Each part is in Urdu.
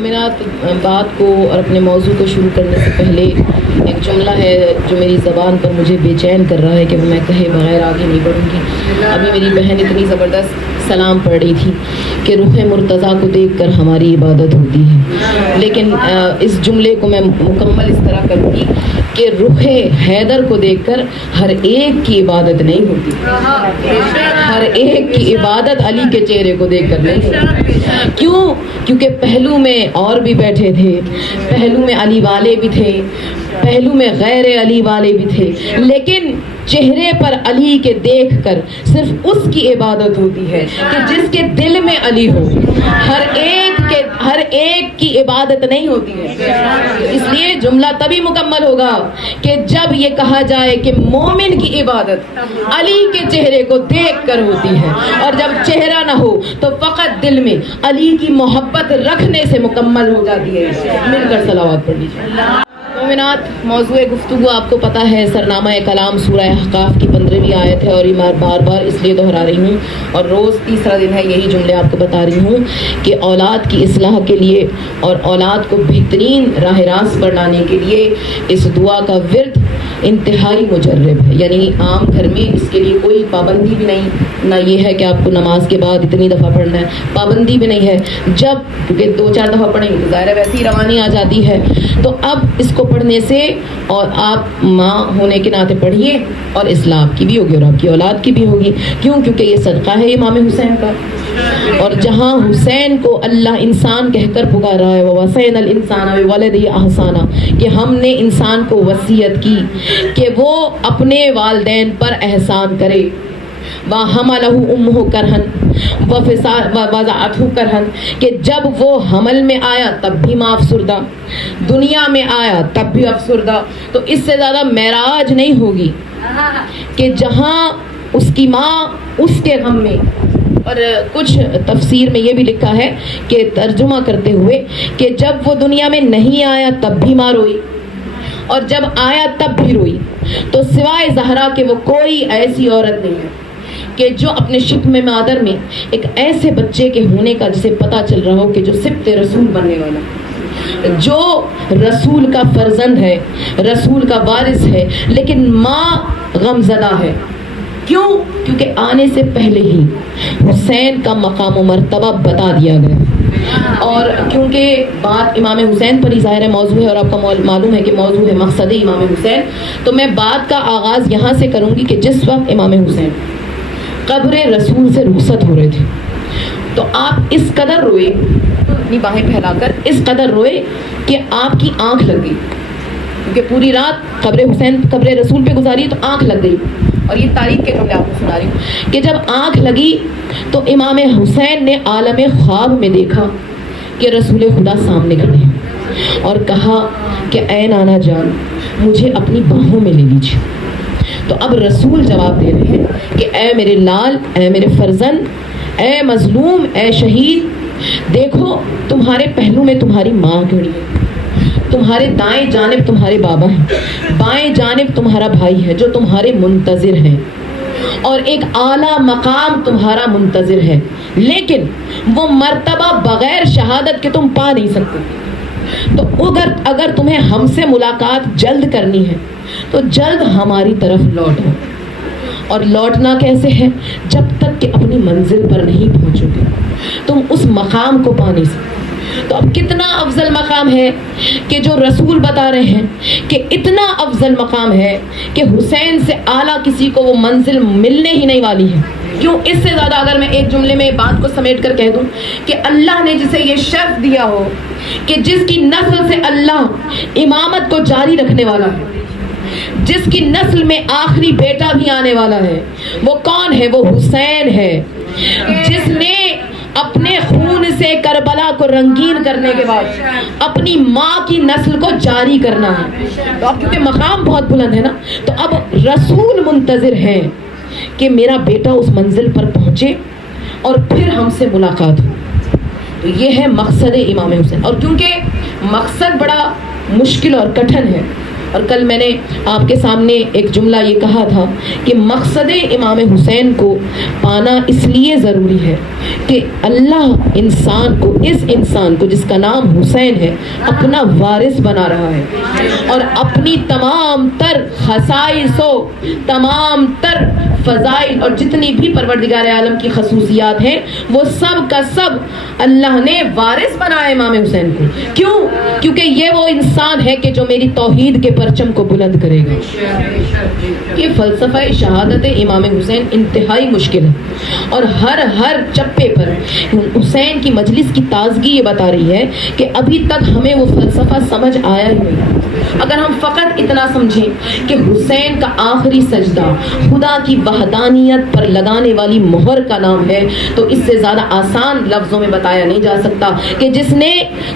مومنات، بات کو اور اپنے موضوع کو شروع کرنے سے پہلے ایک جملہ ہے جو میری زبان پر مجھے بے چین کر رہا ہے کہ وہ میں کہے بغیر آگے نہیں بڑھوں گی۔ ابھی میری بہن اتنی زبردست سلام پڑھ رہی تھی کہ رخ مرتضیٰ کو دیکھ کر ہماری عبادت ہوتی ہے، لیکن اس جملے کو میں مکمل اس طرح کروں گی کہ رخ حیدر کو دیکھ کر ہر ایک کی عبادت نہیں ہوتی، ہر ایک کی عبادت علی کے چہرے کو دیکھ کر نہیں ہوتی۔ کیوں؟ کیونکہ پہلو میں اور بھی بیٹھے تھے، پہلو میں علی والے بھی تھے، پہلو میں غیر علی والے بھی تھے، لیکن چہرے پر علی کے دیکھ کر صرف اس کی عبادت ہوتی ہے کہ جس کے دل میں علی ہو، ہر ایک کی عبادت نہیں ہوتی ہے۔ اس لیے جملہ تبھی مکمل ہوگا کہ جب یہ کہا جائے کہ مومن کی عبادت علی کے چہرے کو دیکھ کر ہوتی ہے، اور جب چہرہ نہ ہو تو فقط دل میں علی کی محبت رکھنے سے مکمل ہو جاتی ہے۔ مل کر صلوات پڑھ لیجیے۔ مومنات، موضوع گفتگو آپ کو پتہ ہے، سرنامہ کلام سورہ احقاف کی 15ویں آیت ہے، اور یہ میں بار بار اس لیے دہرا رہی ہوں اور روز تیسرا دن ہے یہی جملے آپ کو بتا رہی ہوں کہ اولاد کی اصلاح کے لیے اور اولاد کو بہترین راہ راست پر لانے کے لیے اس دعا کا ورد انتہائی مجرب ہے۔ یعنی عام گھر میں اس کے لیے کوئی پابندی بھی نہیں، نہ یہ ہے کہ آپ کو نماز کے بعد اتنی دفعہ پڑھنا ہے، پابندی بھی نہیں ہے۔ جب کیونکہ 2-4 دفعہ پڑھیں گے تو ظاہر ہے ویسے ہی روانی آ جاتی ہے، تو اب اس کو پڑھنے سے اور آپ ماں ہونے کے ناطے پڑھیے اور اصلاح کی بھی ہوگی اور آپ کی اولاد کی بھی ہوگی۔ کیوں؟ کیونکہ یہ صدقہ ہے امام حسین کا، اور جہاں حسین کو اللہ انسان کہہ کر پکار رہا ہے، وَوَصَّيْنَا الْإِنسَانَ بِوَلَدِهِ إِحْسَانًا، کہ ہم نے انسان کو وصیت کی کہ وہ اپنے والدین پر احسان کرے۔ وَحَمَلَهُ أُمُّهُ كَرْهًا وَوَضَعَتْهُ كَرْهًا، کہ جب وہ حمل میں آیا تب بھی ماں افسردہ، دنیا میں آیا تب بھی افسردہ۔ تو اس سے زیادہ معراج نہیں ہوگی کہ جہاں اس کی ماں اس کے غم میں، اور کچھ تفسیر میں یہ بھی لکھا ہے کہ ترجمہ کرتے ہوئے کہ جب وہ دنیا میں نہیں آیا تب بھی ماں روئی، اور جب آیا تب بھی روئی۔ تو سوائے زہرا کہ وہ کوئی ایسی عورت نہیں ہے کہ جو اپنے شکم مادر میں ایک ایسے بچے کے ہونے کا جسے پتہ چل رہا ہو کہ جو سبط رسول بننے والا، جو رسول کا فرزند ہے، رسول کا وارث ہے، لیکن ماں غم زدہ ہے۔ کیوں؟ کیونکہ آنے سے پہلے ہی حسین کا مقام و مرتبہ بتا دیا گیا، اور کیونکہ بات امام حسین پر ہی ظاہر ہے موضوع ہے، اور آپ کو معلوم ہے کہ موضوع ہے مقصد امام حسین، تو میں بات کا آغاز یہاں سے کروں گی کہ جس وقت امام حسین قبر رسول سے رخصت ہو رہے تھے تو آپ اس قدر روئے، اپنی باہیں پھیلا کر اس قدر روئے کہ آپ کی آنکھ لگ گئی، کیونکہ پوری رات قبر حسین قبر رسول پہ گزاری تو آنکھ لگ گئی۔ اور یہ تاریخ کے جملے آپ کو سنا رہی ہوں کہ جب آنکھ لگی تو امام حسین نے عالم خواب میں دیکھا کہ رسول خدا سامنے کھڑے ہیں، اور کہا کہ اے نانا جان مجھے اپنی باہوں میں لے لیجیے۔ تو اب رسول جواب دے رہے ہیں کہ اے میرے لال، اے میرے فرزند، اے مظلوم، اے شہید، دیکھو تمہارے پہلو میں تمہاری ماں کھڑی ہے، تمہارے دائیں جانب تمہارے بابا ہیں، بائیں جانب تمہارا بھائی ہے جو تمہارے منتظر ہیں، اور ایک اعلیٰ مقام تمہارا منتظر ہے، لیکن وہ مرتبہ بغیر شہادت کے تم پا نہیں سکتے۔ تو اگر تمہیں ہم سے ملاقات جلد کرنی ہے تو جلد ہماری طرف لوٹو، اور لوٹنا کیسے ہے؟ جب تک کہ اپنی منزل پر نہیں پہنچو گے تم اس مقام کو پا نہیں سکتے۔ تو اب کتنا افضل مقام ہے کہ جو رسول بتا رہے ہیں کہ اتنا افضل مقام ہے کہ حسین سے اعلیٰ کسی کو وہ منزل ملنے ہی نہیں والی ہے۔ کیوں؟ اس سے زیادہ اگر میں ایک جملے میں بات کو سمیٹ کر کہہ دوں کہ اللہ نے جسے یہ شرف دیا ہو کہ جس کی نسل سے اللہ امامت کو جاری رکھنے والا ہے، جس کی نسل میں آخری بیٹا بھی آنے والا ہے، وہ کون ہے؟ وہ حسین ہے، جس نے اپنے خون سے کربلا کو رنگین کرنے کے بعد اپنی ماں کی نسل کو جاری کرنا ہے۔ تو اب کیونکہ مقام بہت بلند ہے نا، تو اب رسول منتظر ہیں کہ میرا بیٹا اس منزل پر پہنچے اور پھر ہم سے ملاقات ہو۔ تو یہ ہے مقصد امام حسین، اور کیونکہ مقصد بڑا مشکل اور کٹھن ہے اور کل میں نے آپ کے سامنے ایک جملہ یہ کہا تھا کہ مقصد امام حسین کو پانا اس لیے ضروری ہے کہ اللہ اس انسان کو جس کا نام حسین ہے اپنا وارث بنا رہا ہے، اور اپنی تمام تر خصائص و تمام تر فضائل اور جتنی بھی پروردگار عالم کی خصوصیات ہیں وہ سب کا سب اللہ نے وارث بنایا امام حسین کو۔ کیوں؟ کیونکہ یہ وہ انسان ہے کہ جو میری توحید کے پرچم کو بلند کرے گا۔ یہ فلسفہ شہادت امام حسین انتہائی مشکل ہے، اور ہر چپے پر حسین کی مجلس کی تازگی یہ بتا رہی ہے کہ ابھی تک ہمیں وہ فلسفہ سمجھ آیا ہی نہیں۔ اگر ہم فقط اتنا سمجھیں کہ حسین کا آخری سجدہ خدا کی وحدانیت پر لگانے والی مہر کا نام ہے تو اس سے زیادہ آسان لفظوں میں بتایا نہیں جا سکتا کہ جس نے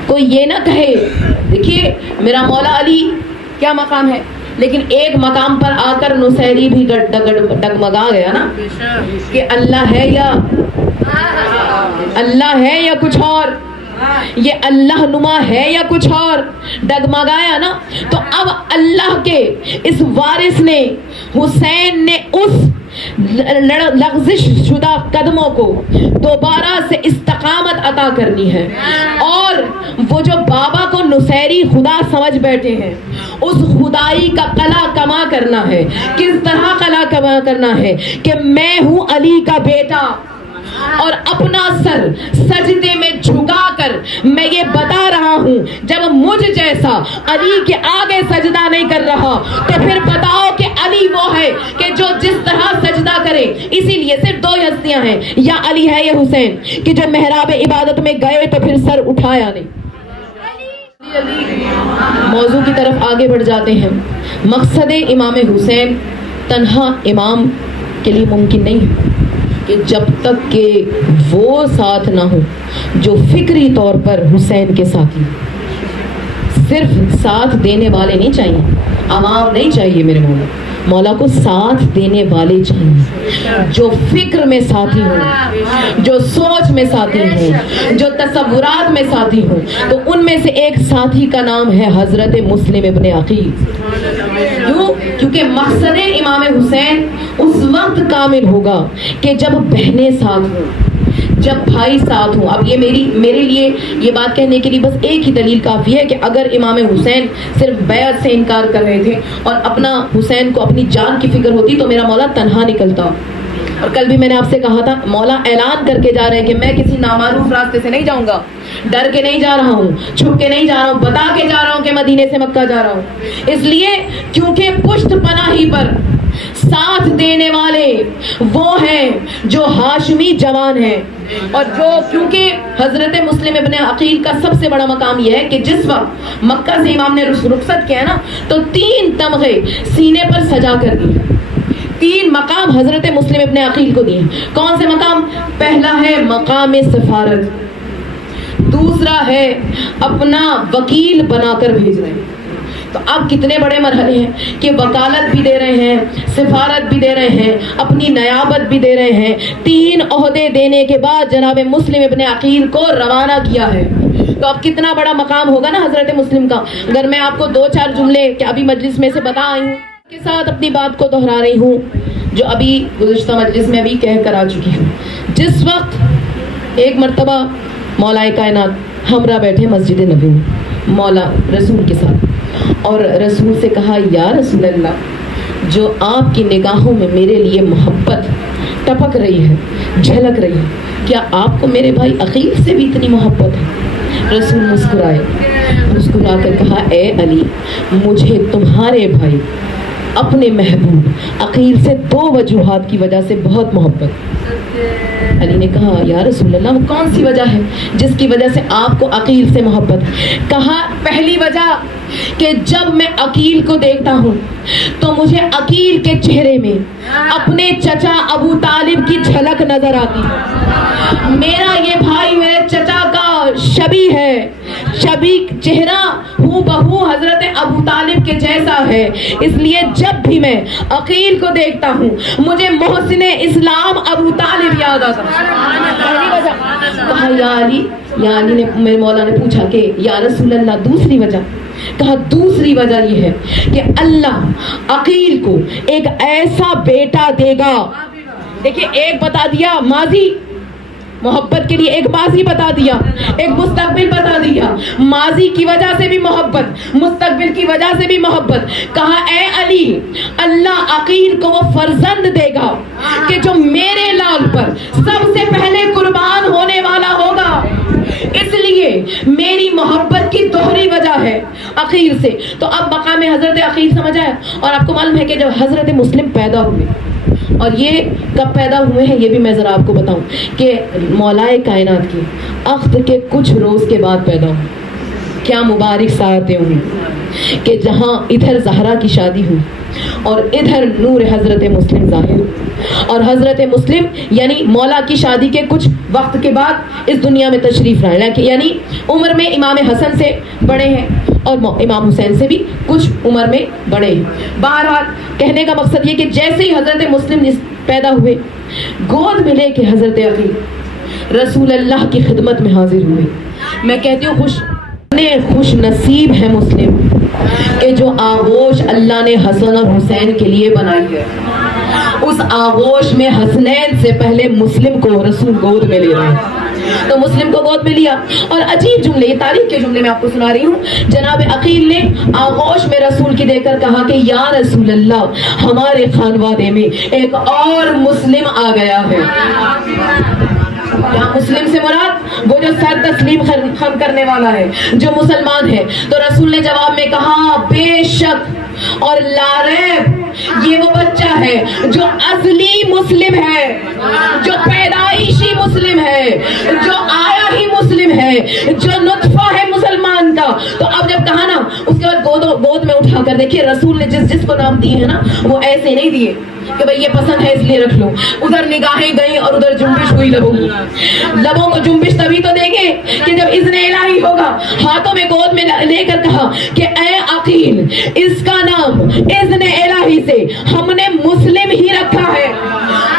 کوئی یہ نہ کہے دیکھیے میرا مولا علی کیا مقام ہے، لیکن ایک مقام پر آ کر نصیری بھی ڈگمگا گیا نا کہ اللہ ہے یا کچھ اور، یہ اللہ نما ہے یا کچھ اور، ڈگمگایا نا۔ تو اب اللہ کے اس وارث نے حسین نے اس لغزش شدہ قدموں کو دوبارہ سے استقامت عطا کرنی ہے، اور وہ جو بابا کو نصیری خدا سمجھ بیٹھے ہیں اس خدائی کا قلع کما کرنا ہے۔ کس طرح قلع کما کرنا ہے کہ میں ہوں علی کا بیٹا، اور اپنا سر سجدے میں جھکا کر میں یہ بتا رہا ہوں جب مجھ جیسا علی کے آگے سجدہ نہیں کر رہا تو پھر بتاؤ کہ علی وہ ہے کہ جو جس طرح سجدہ کرے۔ اسی لیے صرف دو ہستیاں ہیں، یا علی ہے یا حسین، کہ جو محراب عبادت میں گئے تو پھر سر اٹھایا نہیں۔ موضوع کی طرف آگے بڑھ جاتے ہیں۔ مقصد امام حسین تنہا امام کے لیے ممکن نہیں ہے کہ جب تک کہ وہ ساتھ نہ ہو جو فکری طور پر حسین کے ساتھی۔ صرف ساتھ دینے والے نہیں چاہیے، عوام نہیں چاہیے، میرے مولا کو ساتھ دینے والے چاہیے جو فکر میں ساتھی ہوں، جو سوچ میں ساتھی ہوں، جو تصورات میں ساتھی ہوں۔ تو ان میں سے ایک ساتھی کا نام ہے حضرت مسلم ابن عقیل۔ کیوں؟ کیونکہ مقصد امام حسین اس وقت کامل ہوگا کہ جب بہنیں ساتھ ہوں، جب بھائی ساتھ ہوں۔ اب یہ میرے لیے یہ بات کہنے کے لیے بس ایک ہی دلیل کافی ہے کہ اگر امام حسین صرف بیعت سے انکار کر رہے تھے اور اپنا حسین کو اپنی جان کی فکر ہوتی تو میرا مولا تنہا نکلتا۔ اور کل بھی میں نے آپ سے کہا تھا مولا اعلان کر کے جا رہے ہیں کہ میں کسی نامعروف راستے سے نہیں جاؤں گا، ڈر کے نہیں جا رہا ہوں، چھپ کے نہیں جا رہا ہوں، بتا کے جا رہا ہوں کہ مدینے سے مکہ جا رہا ہوں۔ اس لیے کیونکہ پشت پناہی پر ساتھ دینے والے وہ ہیں جو ہاشمی جوان ہیں، اور جو کیونکہ حضرت مسلم ابن عقیل کا سب سے بڑا مقام یہ ہے کہ جس وقت مکہ سے امام نے رخصت کیا نا تو 3 تمغے سینے پر سجا کر دیے۔ 3 مقام حضرت مسلم ابن عقیل کو دیے۔ کون سے مقام؟ پہلا ہے مقام سفارت، دوسرا ہے اپنا وکیل بنا کر بھیج رہے ہیں۔ تو اب کتنے بڑے مرحلے ہیں کہ وکالت بھی دے رہے ہیں، سفارت بھی دے رہے ہیں، اپنی نیابت بھی دے رہے ہیں۔ 3 عہدے دینے کے بعد جناب مسلم ابن عقیل کو روانہ کیا ہے۔ تو اب کتنا بڑا مقام ہوگا نا حضرت مسلم کا۔ اگر میں آپ کو 2-4 جملے کہ ابھی مجلس میں سے بتا آئی ہوں کے ساتھ اپنی بات کو دہرا رہی ہوں جو ابھی گزشتہ مجلس میں ابھی کہہ کر آ چکی ہوں۔ جس وقت ایک مرتبہ مولا کائنات ہمراہ بیٹھے مسجد نبی میں مولا رسول کے ساتھ، اور رسول سے کہا یا رسول اللہ جو آپ کی نگاہوں میں میرے لیے محبت ٹپک رہی ہے، جھلک رہی ہے، کیا آپ کو میرے بھائی عقیل سے بھی اتنی محبت ہے؟ رسول مسکرائے، مسکرا کر کہا اے علی مجھے تمہارے بھائی اپنے محبوب عقیل سے 2 وجوہات کی وجہ سے بہت محبت۔ علی نے کہا یا رسول اللہ وہ کون سی وجہ ہے جس کی وجہ سے آپ کو عقیل سے محبت ہے؟ کہا پہلی وجہ کہ جب میں عقیل کو دیکھتا ہوں تو مجھے عقیل کے چہرے میں اپنے چچا ابو طالب کی جھلک نظر آتی ہے۔ میرا یہ بھائی میرے چچا کا شبیہ ہے، شبیہ چہرہ ہوں بہو حضرت ابو طالب کے جیسا ہے، اس لیے جب بھی میں عقیل کو دیکھتا ہوں مجھے محسن اسلام ابو طالب یاد آتا ہے۔ کہا یا علی یا علی نے میرے مولا نے پوچھا کہ یا رسول اللہ دوسری وجہ؟ کہا دوسری وجہ یہ ہے کہ اللہ عقیل کو ایک ایسا بیٹا دے گا. دیکھیں ایک بتا دیا ماضی محبت کے لیے، ایک ماضی بتا دیا، ایک مستقبل بتا دیا. ماضی کی وجہ سے بھی محبت، مستقبل کی وجہ سے بھی محبت. کہا اے علی اللہ عقیل کو وہ فرزند دے گا کہ جو میرے لال پر سب سے پہلے قربان ہونے والا ہوگا. اس لیے میری محبت کی دوہری وجہ ہے عقیل سے. تو اب مقام حضرت عقیل سمجھ آیا. اور آپ کو معلوم ہے کہ جب حضرت مسلم پیدا ہوئے، اور یہ کب پیدا ہوئے ہیں یہ بھی میں ذرا آپ کو بتاؤں کہ مولائے کائنات کی عقد کے کچھ روز کے بعد پیدا ہوئے. کیا مبارک ساعتیں ہوئی کہ جہاں ادھر زہرا کی شادی ہوئی اور ادھر نور حضرت مسلم ظاہر، اور حضرت مسلم یعنی مولا کی شادی کے کچھ وقت کے بعد اس دنیا میں تشریف لائے، یعنی عمر میں امام حسن سے بڑے ہیں اور امام حسین سے بھی کچھ عمر میں بڑے ہیں. بہرحال کہنے کا مقصد یہ کہ جیسے ہی حضرت مسلم پیدا ہوئے، گود میں لے کے حضرت عقیل رسول اللہ کی خدمت میں حاضر ہوئے. میں کہتی ہوں خوش نصیب ہے مسلم کہ جو آغوش اللہ نے حسن اور حسین کے لیے بنائی ہے. اس آغوش میں حسنین سے پہلے مسلم کو رسول گود میں لے رہے ہیں. تو مسلم کو گود میں لیا. اور عجیب جملے، یہ تاریخ کے جملے میں آپ کو سنا رہی ہوں. جناب عقیل نے آغوش میں رسول کی دے کر کہا کہ یا رسول اللہ ہمارے خانوادے میں ایک اور مسلم آ گیا ہے. یہاں مسلم سے مراد وہ جو سر تسلیم خم کرنے والا ہے، جو مسلمان ہے. تو رسول نے جواب میں کہا بے شک اور لا ریب یہ وہ بچہ ہے جو اصلی مسلم ہے، جو پیدائشی مسلم ہے، جو آیا ہی مسلم ہے، جو نطفہ ہے مسلمان کا. تو اب جب کہا نا اس کے بعد گود میں اٹھا کر دیکھیے رسول نے جس کو نام دیے ہیں نا وہ ایسے نہیں دیے کہ بھئی یہ پسند ہے اس لیے رکھ لو. ادھر نگاہیں گئیں اور ادھر جنبش ہوئی لبوں کو جنبش تبھی تو دیں گے کہ جب اذن الہی ہوگا. ہاتھوں میں گود میں لے کر کہا کہ اے عقیل اس کا نام اذن الہی سے ہم نے مسلم ہی رکھا ہے،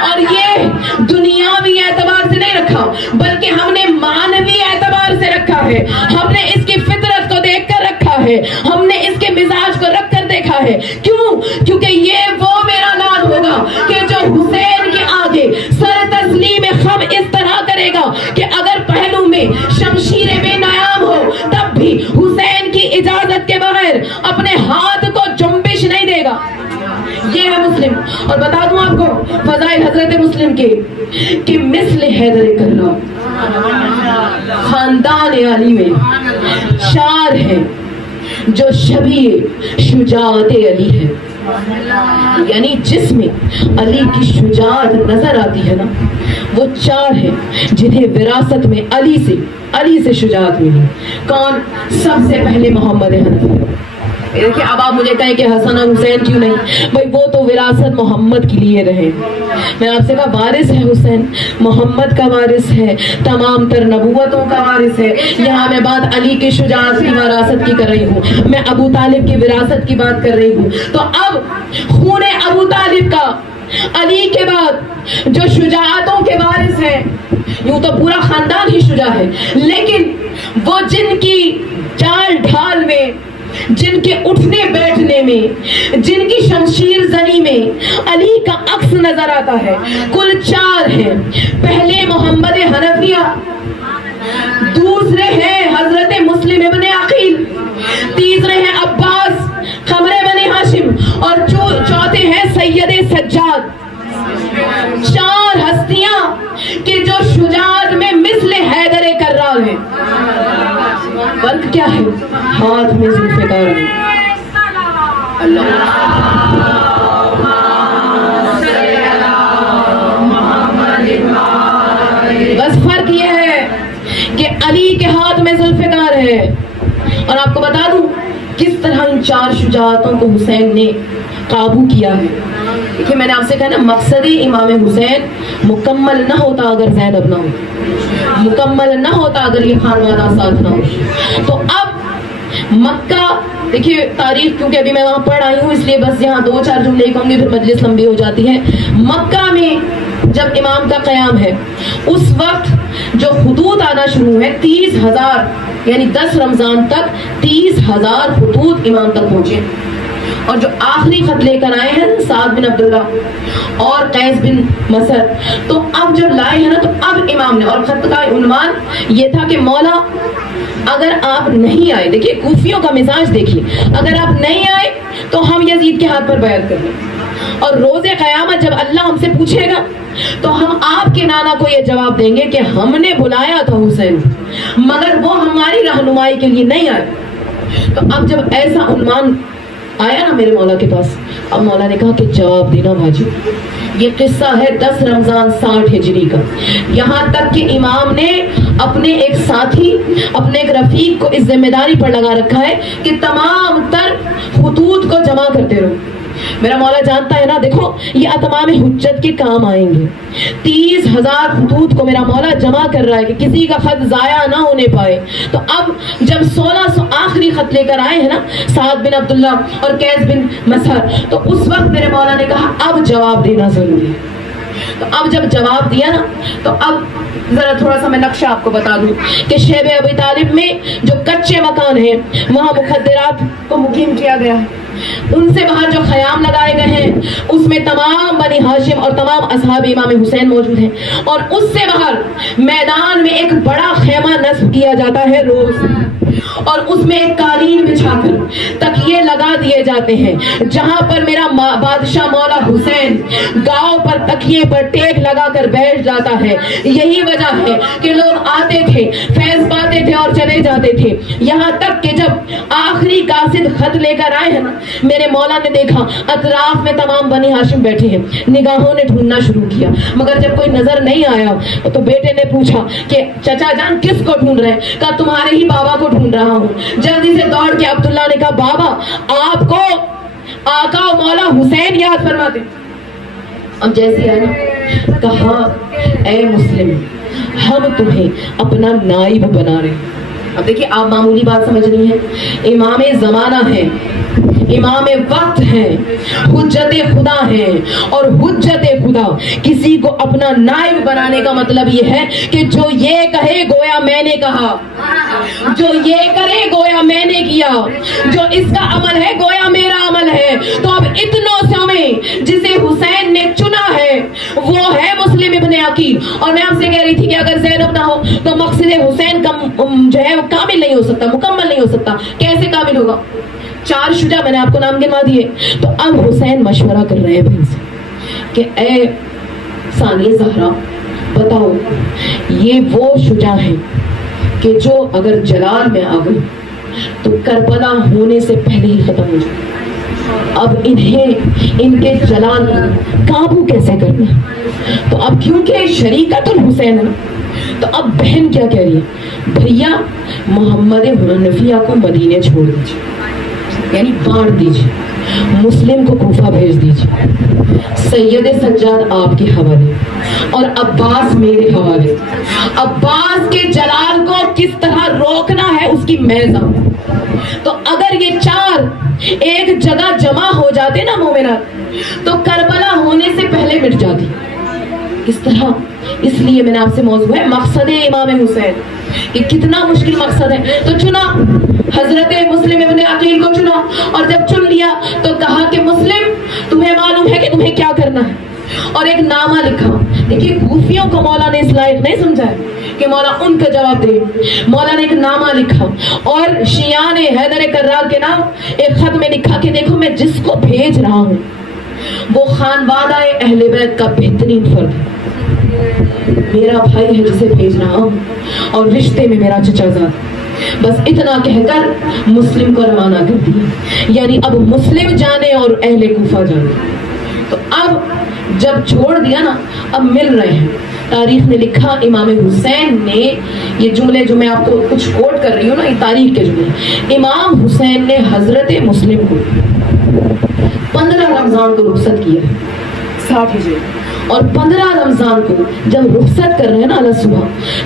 اور یہ دنیاوی اعتبار سے نہیں رکھا بلکہ ہم نے معنوی اعتبار سے رکھا ہے. ہم نے اس کی فطرت کو دیکھ کر رکھا ہے، ہم نے اس کے مزاج کو رکھ کر دیکھا ہے. کیوں؟ کیونکہ یہ وہ میرا لال ہوگا کہ جو حسین کے آگے سر تسلیم خم اس طرح کرے گا کہ اگر پہلو میں شمشیر بے نیام ہو تب بھی حسین کی اجازت کے بغیر اپنے ہاتھ کو جنبش نہیں دے گا. یہ ہے مسلم. اور بتا دوں آپ کو فضائل حضرت مسلم کے کہ مثل حیدر کرام خاندان علی میں 4 ہیں جو شبیہ شجاعت علی ہے. یعنی جس میں علی کی شجاعت نظر آتی ہے نا وہ 4 ہیں جنہیں وراثت میں علی سے شجاعت ملی. کون؟ سب سے پہلے محمد حنفی. دیکھیں اب آپ مجھے کہیں کہ حسن اور حسین کیوں نہیں؟ بھائی وہ تو وراثت محمد کے لیے رہے. میں آپ سے کہا وارث ہے حسین، محمد کا وارث ہے، تمام تر نبوتوں کا وارث ہے. یہاں میں بات علی کی شجاعت کی وراثت کی کر رہی ہوں، میں ابو طالب کی وراثت کی بات کر رہی ہوں. تو اب خون ابو طالب کا علی کے بعد جو شجاعتوں کے وارث ہیں، یوں تو پورا خاندان ہی شجاع ہے، لیکن وہ جن کی چال ڈھال میں، جن کے اٹھنے بیٹھنے میں، جن کی شمشیر زنی میں علی کا عکس نظر آتا ہے، کل 4 ہیں. پہلے محمد حنفیہ، دوسرے ہیں حضرت مسلم ابن عقیل، تیسرے ہیں عباس قمر بن ہاشم، اور چوتھے ہیں سید سجاد. 4 ہستیاں کہ جو شجاعت میں مثل حیدر کرار ہیں. فرق کیا ہے؟ ہاتھ میں ذوالفقار ہے. بس فرق یہ ہے کہ علی کے ہاتھ میں ذوالفقار ہے. اور آپ کو بتا دوں کس طرح ان 4 شجاعتوں کو حسین نے قابو کیا ہے. دیکھیے میں نے آپ سے کہا نا مقصد امام حسین مکمل نہ ہوتا اگر زینب نہ ہو، مکمل نہ ہوتا اگر یہ خانوادہ ساتھ نہ ہو. تو اب مکہ، دیکھیے تاریخ کیونکہ ابھی میں وہاں پڑھ آئی ہوں اس لیے بس یہاں 2-4 جملے کہوں گی پھر مجلس لمبی ہو جاتی ہے. مکہ میں جب امام کا قیام ہے اس وقت جو خطوط آنا شروع ہے 30,000 یعنی 10 رمضان تک 30,000 خطوط امام تک پہنچے. اور جو آخری خط لے کر آئے ہیں سعد بن عبداللہ اور قیس بن مسر، تو اب جب لائے ہیں نا تو اب امام نے، اور خط کا عنوان یہ تھا کہ مولا اگر آپ نہیں آئے، دیکھیے کوفیوں کا مزاج دیکھیے، اگر آپ نہیں آئے تو ہم یزید کے ہاتھ پر بیعت کر لیں، اور روز قیامت جب اللہ ہم سے پوچھے گا تو ہم آپ کے نانا کو یہ جواب دیں گے کہ ہم نے بلایا تھا حسین مگر وہ ہماری رہنمائی کے لیے نہیں آئے. تو اب جب ایسا عنوان آیا نا میرے مولا کے پاس، اب مولا نے کہا کہ جواب دینا بھاجی. یہ قصہ ہے 10 رمضان 60 ہجری کا. یہاں تک کہ امام نے اپنے ایک ساتھی، اپنے ایک رفیق کو اس ذمہ داری پر لگا رکھا ہے کہ تمام تر خطوط کو جمع کرتے رہو. میرا مولا جانتا ہے نا، دیکھو یہ اتمام حجت کے کام آئیں گے. 30,000 خطوط کو میرا مولا جمع کر رہا ہے کہ کسی کا خط ضائع نہ ہونے پائے. تو اب جب 1600 آخری خط لے کر آئے ہیں نا سعد بن عبداللہ اور قیس بن مسر، تو اس وقت میرے مولا نے کہا اب جواب دینا ضروری ہے. تو اب جب جواب دیا نا تو اب ذرا تھوڑا سا میں نقشہ آپ کو بتا دوں کہ شیب ابی طالب میں جو کچے مکان ہیں وہاں مخدرات کو مقیم کیا گیا ہے. ان سے باہر جو خیام لگائے گئے ہیں اس میں تمام بنی ہاشم اور تمام اصحاب امام حسین موجود ہیں. اور اس سے باہر میدان میں ایک بڑا خیمہ نصب کیا جاتا ہے روز، اور اس میں ایک قالین بچھا کر تکیے لگا دیے جاتے ہیں. جہاں پر میرا بادشاہ مولا حسین گاؤں پر تکیے پر ٹیک لگا کر بیٹھ جاتا ہے. یہی وجہ ہے کہ لوگ آتے تھے، فیض پاتے تھے اور چلے جاتے تھے. یہاں تک کہ جب آخری قاصد خط لے کر آئے ہیں نا، میرے مولا نے دیکھا اطراف میں تمام بنی ہاشم بیٹھے ہیں. نگاہوں نے ڈھونڈنا شروع کیا مگر جب کوئی نظر نہیں آیا تو بیٹے نے پوچھا کہ چچا جان کس کو ڈھونڈ رہے ہیں؟ کہا تمہارے ہی بابا کو ڈھونڈ رہا ہوں. جلدی سے دوڑ کے عبداللہ نے کہا بابا آپ کو آقا و مولا حسین یاد فرماتے. اب جیسے ہے نا، کہا اے مسلم ہم تمہیں اپنا نائب بنا رہے. اب دیکھیے آپ معمولی بات سمجھ رہی ہیں، امام زمانہ ہے، امام وقت ہیں، حجت خدا ہیں، اور حجت خدا کسی کو اپنا نائب بنانے کا مطلب یہ ہے کہ جو یہ کہے گویا میں نے کہا، جو یہ کرے گویا میں نے کیا، جو اس کا عمل ہے گویا میرا عمل ہے. تو اب اتنوں سمے جسے حسین نے چنا ہے وہ ہے مسلم ابن عقیل. اور میں آپ سے کہہ رہی تھی کہ اگر زینب نہ ہو تو مقصد حسین کا جو ہے کامل نہیں ہو سکتا، مکمل نہیں ہو سکتا. کیسے کامل ہوگا؟ 4 شجاع میں نے آپ کو نام گنوا دیے. تو اب حسین مشورہ کر رہے ہیں بہن سے کہ اے ثانیہ زہرا بتاؤ یہ وہ شجاع ہیں کہ جو اگر جلال میں آ گئے تو کربلا ہونے سے پہلے ہی ختم ہو جائے. اب انہیں ان کے جلال کو قابو کیسے کرنا؟ تو اب کیونکہ شریکت الحسین ہے نا، تو اب بہن کیا کہہ رہی ہے؟ بھیا محمد حنفیہ کو مدینے چھوڑ دیجیے، یعنی بانٹ دیجیے، مسلم کو کوفہ بھیج دیجیے، سید سجاد آپ کے حوالے اور عباس میرے حوالے. عباس کے جلال کو کس طرح روکنا ہے اس کی میں جانوں. تو اگر یہ 4 ایک جگہ جمع ہو جاتے نا مومنات تو کربلا ہونے سے پہلے مٹ جاتی. کس طرح؟ اس لیے میں نے آپ سے موضوع ہے مقصد امام حسین کہ کتنا مشکل مقصد ہے. تو چنا حضرت مسلم ابن عقیل کو چنا، اور جب چن لیا تو کہا کہ مسلم تمہیں معلوم ہے کہ تمہیں کیا کرنا ہے، اور ایک نامہ لکھا. دیکھیے کوفیوں کو مولا نے اس لائق نہیں سمجھا ہے کہ مولا ان کا جواب دے. مولا نے ایک نامہ لکھا اور شیعہ نے حیدر کرار کے نام ایک خط میں لکھا کہ دیکھو میں جس کو بھیج رہا ہوں وہ خانوادہ اہل بیت کا بہترین فرد ہے، میرا بھائی ہے جسے بھیج رہا ہوں اور رشتے میں میرا چچا زاد. بس اتنا کہہ کر مسلم کو روانہ کر دیا، یعنی اب مسلم جانے اور اہل کوفہ جانے. تو اب جب چھوڑ دیا نا اب مل رہے ہیں. تاریخ نے لکھا امام حسین نے یہ جملے جو میں آپ کو کچھ کوٹ کر رہی ہوں نا، یہ تاریخ کے جملے، امام حسین نے حضرت مسلم کو 15 رمضان کو رخصت کیا ہے 60 ہجری، اور 15 رمضان کو جب رخصت کر رہے ہیں نا علیہ صبح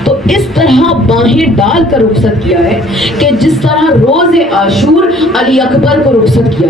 تو اس طرح باہیں ڈال کر رخصت کیا ہے کہ جس طرح روز عاشور علی اکبر کو رخصت کیا.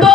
2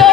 2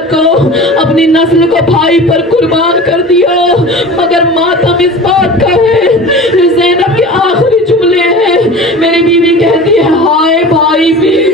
اولاد کو اپنی نسل کو بھائی پر قربان کر دیا، مگر ماتم اس بات کا ہے، زینب کے آخری جملے ہیں، میری بیوی کہتی ہے ہائے بھائی بھی